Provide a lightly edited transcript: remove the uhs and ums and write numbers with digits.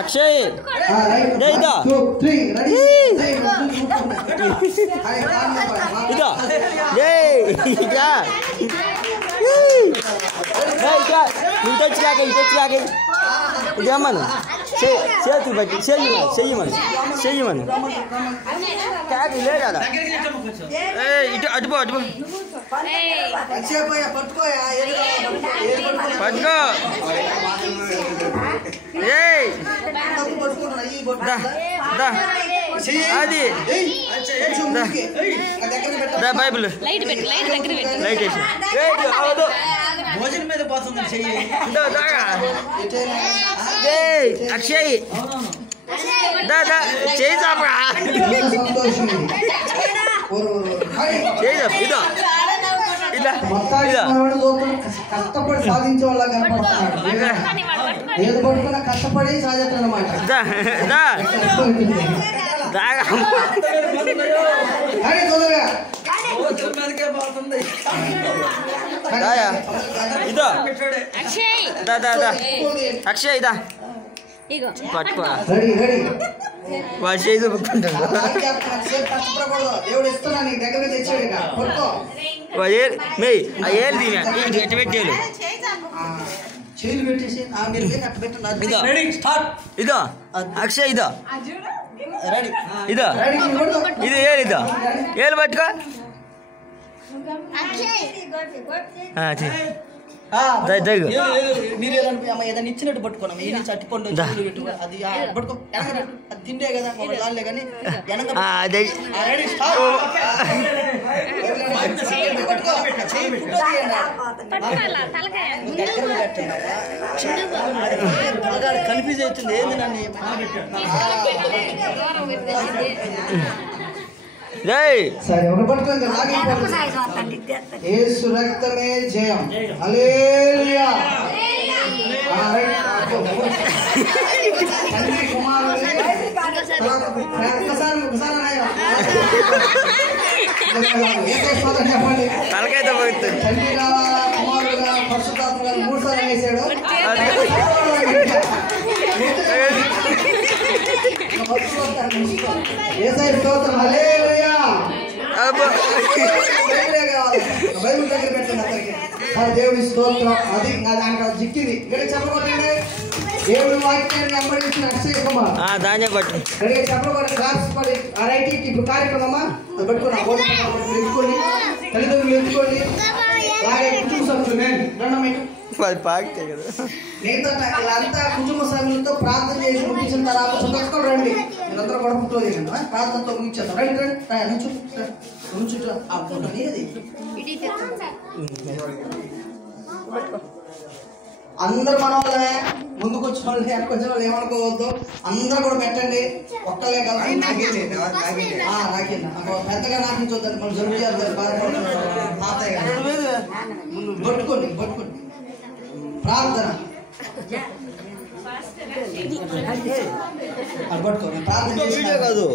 అక్షయ్ ఇదా ఇదా ఇంకొచ్చిలాగే ఇదేమను చేతి బట్టి చెయ్యమను లేదా ఇటు అటుపో పట్టుకో అది బైబిల్ లైట్ వేసి భోజనం మీద పోతుంది అక్షయ్ చేయి చాపరా కష్టపడి సాధించే వాళ్ళ కనపడుతున్నాడు. ఏది పట్టుకున్నా కష్టపడి సాధించాలి అన్నమాట. అక్షయ్ ఇదా పట్టుకో వాడు చేయి చూపుకుంటాడు. దేవుడు ఇస్తున్నా నీకు దగ్గర తెచ్చాడు ఏది ఎట్టు పెట్టేలు చేతులు పెట్టేసి ఇదో అక్షయ్ ఇదో ఇదో ఇది ఏదో ఏళ్ళు పట్టుకో మీరు ఏదైనా ఇచ్చినట్టు పట్టుకోను ఈ నుంచి అట్టి పండు అది పట్టుకో అది తిండే కదా దానిలే కానీ కన్ఫ్యూజ్ అవుతుంది ఏంది నన్ను సరే ఒక పట్టుకుంది యేసు రక్తమే జయం హల్లెలూయా తండ్రి కుమారుని తలకైతే పోతుంది తండ్రిగా కుమారుడుగా పరిశుద్ధాత్మగా 3 సార్లు వేసాడు. యేసయ్య స్తోత్రం హల్లెలూయా. బైబిల్ దగ్గర పెట్టండి అతనికి. దేవుడి స్తోత్రం అది దానికి జిక్కింది ఇక్కడ చెప్పబట్టండి. దేవుడి వాక్యాన్ని వెంబడించిన అక్షయ్ కుమార్ దాన్ని పట్టు చెప్పబడి క్లాస్ పడి రైట్ ఇప్పుడు కార్యక్రమమా అది పట్టుకుని ఎత్తుకోండి తల్లిదండ్రులు ఎత్తుకోండి అలాగే కుటుంబ సభ్యులు పాకితే కదా వీళ్ళంతా కుటుంబ సభ్యులతో ప్రార్థన చేసి ముగించిన తర్వాత చుట్టూ రండి. వీళ్ళందరూ కూడా పుట్టో చేయండి ప్రార్థనతో ముగించేస్తాం. రండి రండి నుంచి అందరు మన వాళ్ళే ముందుకు వచ్చిన వాళ్ళు వెనక వచ్చిన వాళ్ళు ఏమనుకోవద్దు. అందరూ కూడా పెట్టండి. ఒక్కలే కదా పెద్దగా నాకించొద్దండి మనం జరుగు చేస్తారు పట్టుకోండి ప్రార్థన పట్టుకోండి ప్రార్థన కాదు.